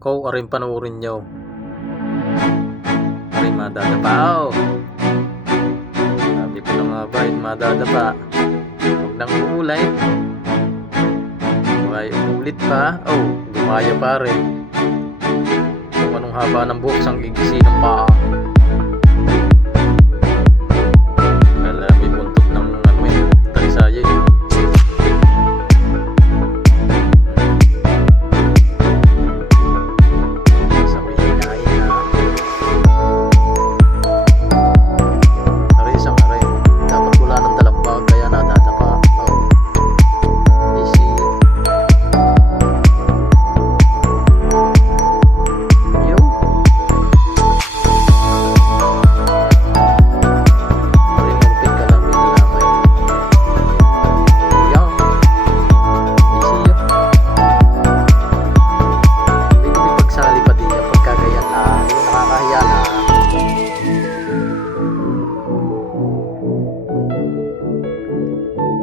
Ko aring panoorin nyo. Aring madadapa. Sabi ko na nga ba, madadapa. Huwag nang uulay. May ulit pa. Gumaya pa rin. Kung anong haba ng buhok sang gigisi ng paa. Kala may buntot ng talisaya eh.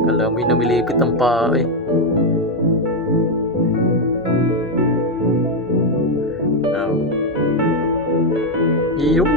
Alam mo, namilipit ang paa eh. Yung